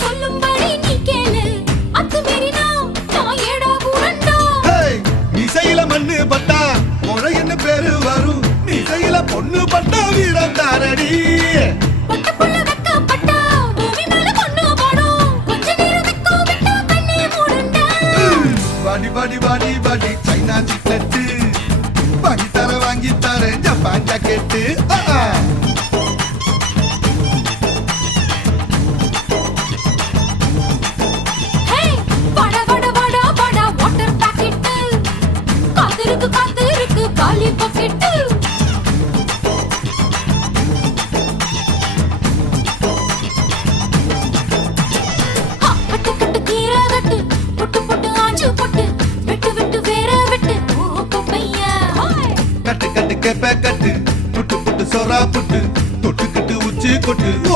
சொல்லும்படி நீ கேளு அத்துமீறினா நான் ஏடா கூடண்டா இசையில மண்ணு பட்டா முறைன்னு பேரு வரும் இசையில பொண்ணு பட்டா வீரம் தாரடி பட்டப்புள்ள வெக்கப்பட்டா பூமி மேல பொண்ணு பாடும் கொஞ்ச நேரம் வெக்கோ விட்டா கண்ணே மூடண்டா பாடி பாடி பாடி பாடி சைனா சிக்கெட்டு வாங்கி தர ஜப்பான் ஜாக்கெட்டு காத்திருக்கு காலி பக்கெட்டு கட்டு கட்டு கீரை கட்டு புட்டு புட்டு ஆஞ்சு புட்டு விட்டு விட்டு வேற விட்டு பையா கட்டு கட்டு கேப்ப